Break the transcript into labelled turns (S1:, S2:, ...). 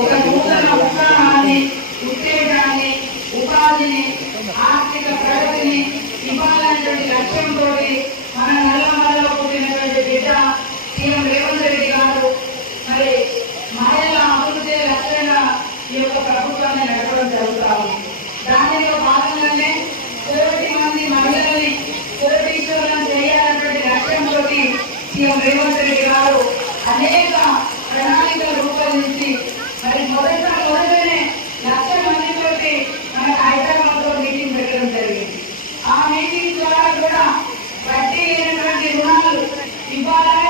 S1: ఒక నూతన ఉత్సాహాన్ని ఉత్తేజాన్ని ఉపాధిని ఆర్థిక ప్రగతిని ఇవ్వాలనేటువంటి లక్ష్యంతో మన నల్లమలలో పుట్టినటువంటి బిడ్డ సీఎం రేవంత్ రెడ్డి గారు మరి మహిళల అభివృద్ధి లక్ష్యంగా ఈ యొక్క ప్రభుత్వాన్ని నడపడం జరుగుతా ఉంది. దానిలో భాగంగానే కోటి మంది మహిళల్ని కోటీశ్వరులను చేయాలన్నటువంటి లక్ష్యంతో సీఎం రేవంత్ రెడ్డి గారు అనేక ప్రణాళికలు రూపొందించి మరి మొదట మొదటనే లక్ష మందితోటి మన హైదరాబాద్లో మీటింగ్ పెట్టడం జరిగింది. ఆ మీటింగ్ ద్వారా కూడా వడ్డీ లేనటువంటి రుణాలు ఇవ్వాలి?